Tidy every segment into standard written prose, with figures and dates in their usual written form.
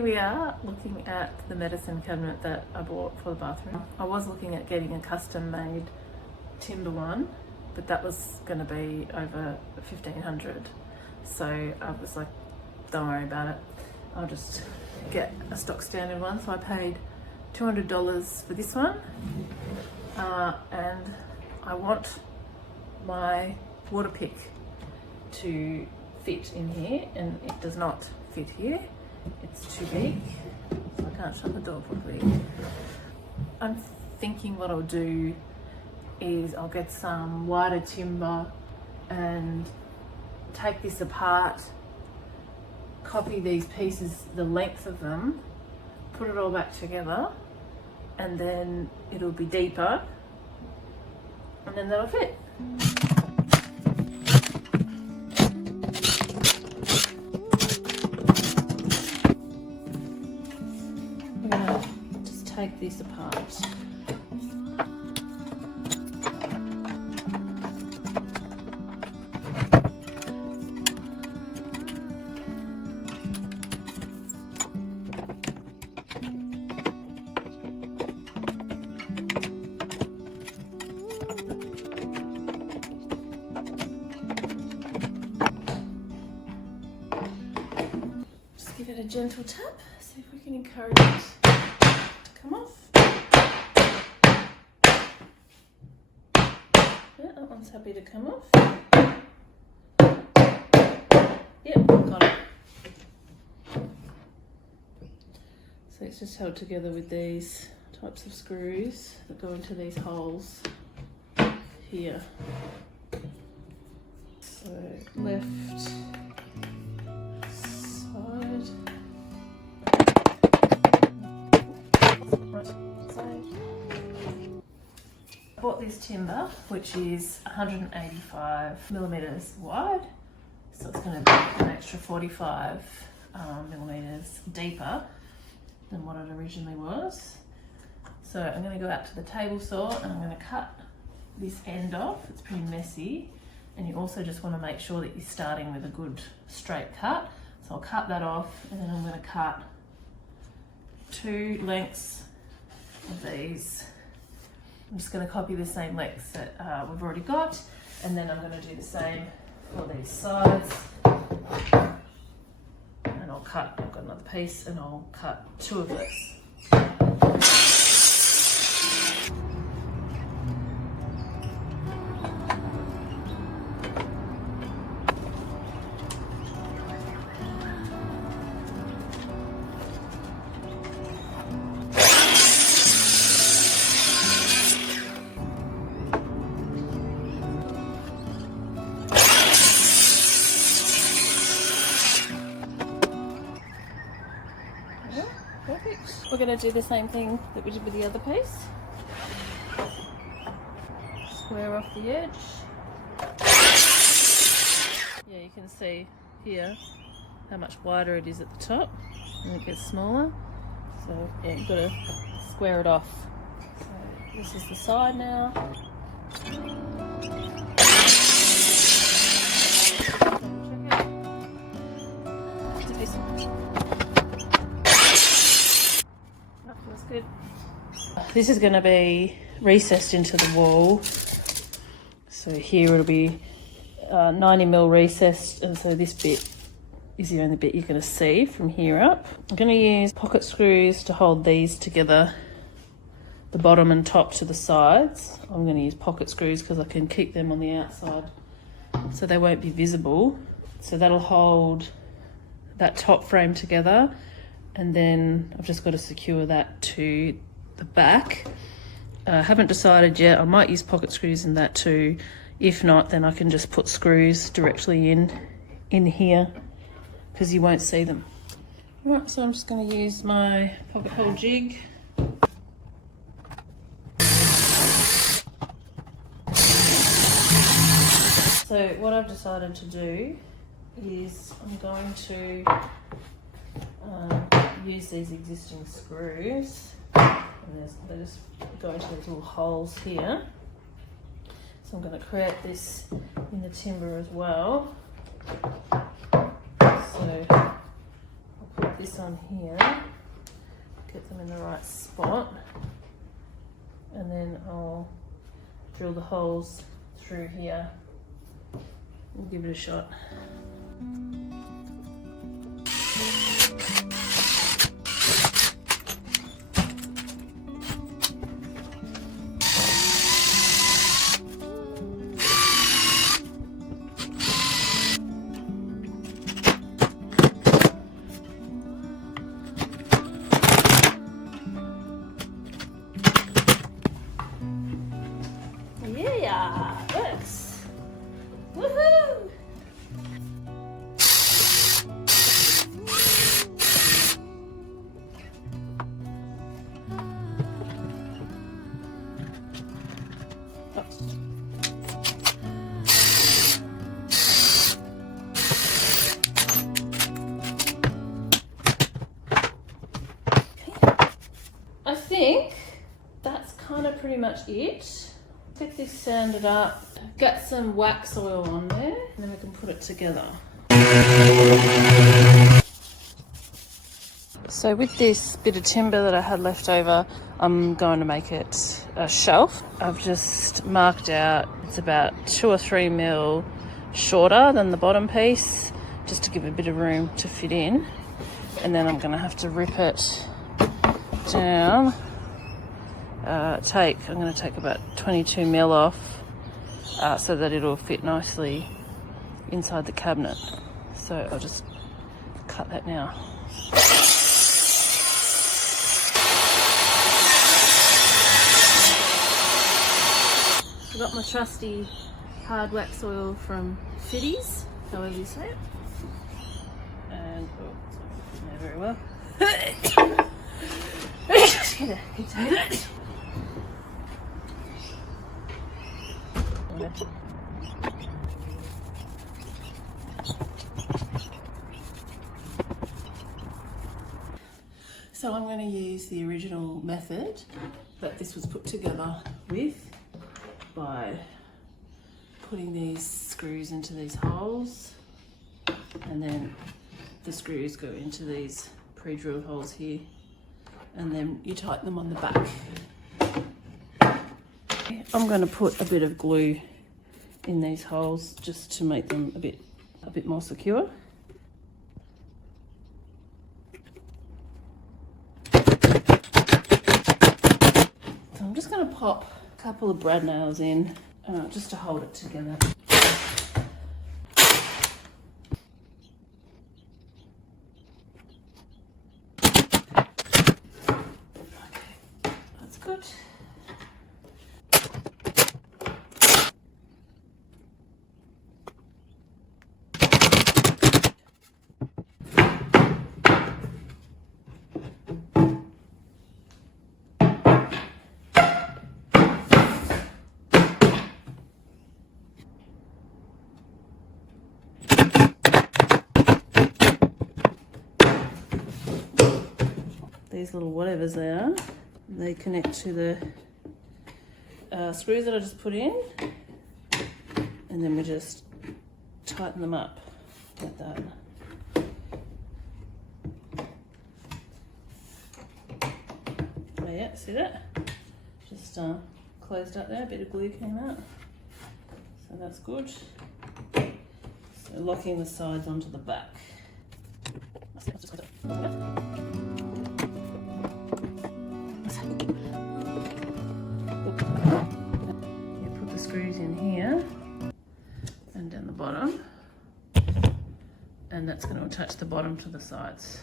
here we are looking at the medicine cabinet that I bought for the bathroom. I was looking at getting a custom made timber one, but that was going to be over $1,500. So I was like, don't worry about it. I'll just get a stock standard one. So I paid $200 for this one. And I want my water pick to fit in here, and it does not fit here. It's too big, so I can't shut the door properly. I'm thinking what I'll do is I'll get some wider timber and take this apart, copy these pieces, the length of them, put it all back together, and then it'll be deeper, and then that'll fit. We're gonna just take this apart. Give it a gentle tap, see if we can encourage it to come off. Yeah, that one's happy to come off. Yep, got it. So it's just held together with these types of screws that go into these holes here. So left, I bought this timber, which is 185 millimeters wide, so it's going to be an extra 45 millimeters deeper than what it originally was. So I'm going to go out to the table saw and I'm going to cut this end off. It's pretty messy, and you also just want to make sure that you're starting with a good straight cut. So I'll cut that off, and then I'm going to cut 2 lengths of these. I'm just going to copy the same lengths that we've already got, and then I'm going to do the same for these sides. And I've got another piece, and I'll cut 2 of those. Perfect. We're going to do the same thing that we did with the other piece. Square off the edge. Yeah, you can see here how much wider it is at the top, and it gets smaller. So yeah, you've got to square it off. So this is the side now. Good. This is going to be recessed into the wall, so here it'll be 90mm recessed, and so this bit is the only bit you're going to see from here up. I'm going to use pocket screws to hold these together, the bottom and top to the sides. I'm going to use pocket screws because I can keep them on the outside so they won't be visible. So that'll hold that top frame together, and then I've just got to secure that to the back. I haven't decided yet. I might use pocket screws in that too. If not, then I can just put screws directly in here because you won't see them. Right, so I'm just going to use my pocket hole jig. So what I've decided to do is I'm going to use these existing screws, and they just go into these little holes here. So I'm going to create this in the timber as well. So I'll put this on here, get them in the right spot, and then I'll drill the holes through here and give it a shot. Yeah, works. Woohoo! I think that's kind of pretty much it. Get this sanded up, get some wax oil on there, and then we can put it together. So with this bit of timber that I had left over, I'm going to make it a shelf. I've just marked out, it's about 2 or 3 mil shorter than the bottom piece, just to give a bit of room to fit in. And then I'm going to have to rip it down. I'm going to take about 22 mil off so that it'll fit nicely inside the cabinet. So I'll just cut that now. I've got my trusty hard wax oil from Fitties, however you say it. And, oh, it's not very well. Get a container. So I'm going to use the original method that this was put together with by putting these screws into these holes, and then the screws go into these pre-drilled holes here, and then you tighten them on the back. I'm going to put a bit of glue in these holes just to make them a bit more secure. So I'm just going to pop a couple of brad nails in just to hold it together. Okay, that's good. These little whatevers there, they connect to the screws that I just put in, and then we just tighten them up like that. Oh yeah, see that? Just closed up there, a bit of glue came out, so that's good. So locking the sides onto the back. You put the screws in here and down the bottom, and that's going to attach the bottom to the sides.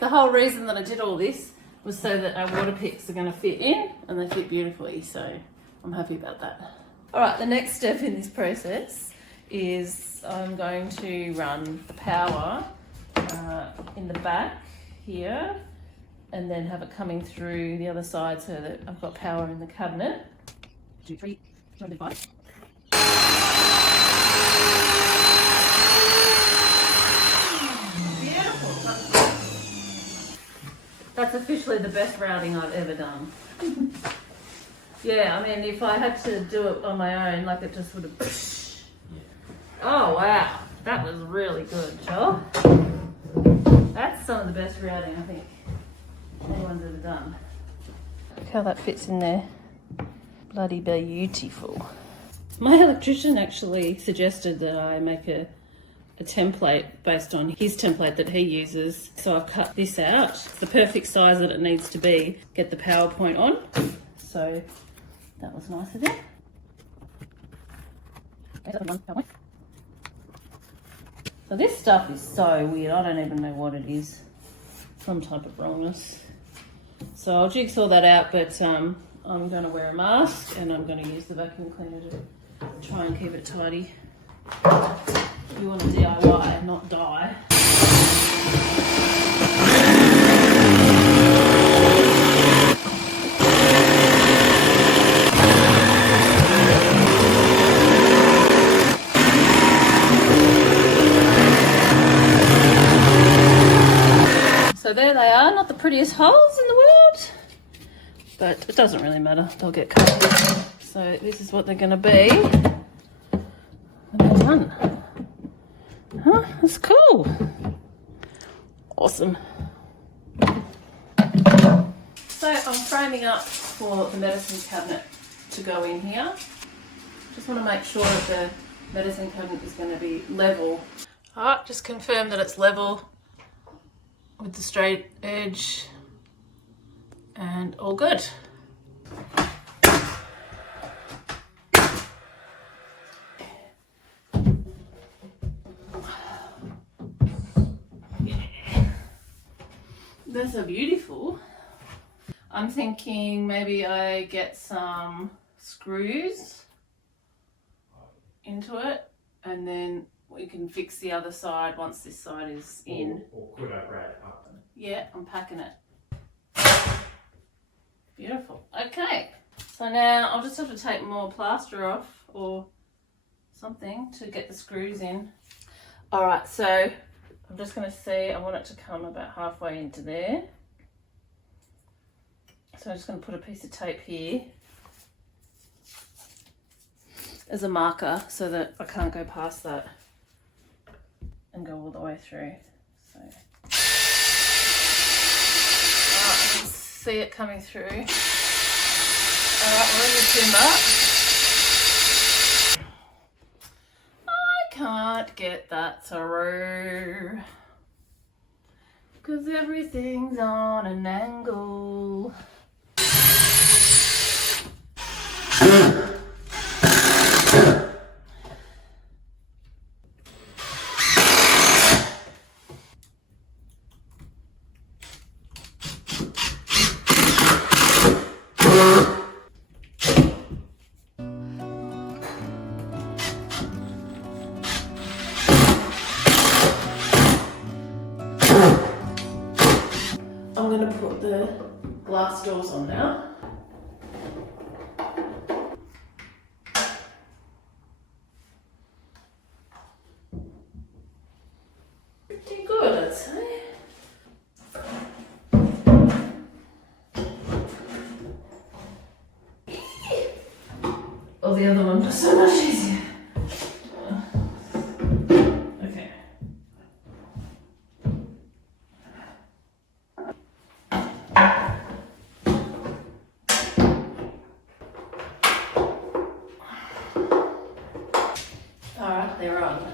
The whole reason that I did all this was so that our water picks are going to fit in, and they fit beautifully, so I'm happy about that. All right, the next step in this process is I'm going to run the power in the back here, and then have it coming through the other side so that I've got power in the cabinet. 2, 3, 5. Beautiful. That's officially the best routing I've ever done. Yeah, I mean, if I had to do it on my own, like, it just would have... Oh, wow. That was really good, Joel. That's some of the best routing I think anyone's ever done. Look how that fits in there. Bloody beautiful. My electrician actually suggested that I make a template based on his template that he uses. So I've cut this out. It's the perfect size that it needs to be. Get the PowerPoint on. So that was nice of him. So this stuff is so weird. I don't even know what it is. Some type of wrongness. So I'll jigsaw that out, but I'm going to wear a mask and I'm going to use the vacuum cleaner to try and keep it tidy. You want to DIY, not die. So there they are, not the prettiest holes in the world, but it doesn't really matter, they'll get cut. So this is what they're going to be when they're done. Huh? That's cool. Awesome. So I'm framing up for the medicine cabinet to go in here. Just want to make sure that the medicine cabinet is going to be level. Alright, just confirm that it's level with the straight edge and all good. They're so beautiful. I'm thinking maybe I get some screws into it and then we can fix the other side once this side is in. Or could I wrap it up? Yeah, I'm packing it. Beautiful. Okay, so now I'll just have to take more plaster off or something to get the screws in. All right, so I'm just going to see, I want it to come about halfway into there. So I'm just going to put a piece of tape here as a marker so that I can't go past that and go all the way through. So, I can see it coming through. Alright, we're in the timber. I can't get that through because everything's on an angle. I'm going to put the glass doors on now. Pretty good, I'd say. Oh, the other one was so much easier. Okay. Alright, they're on.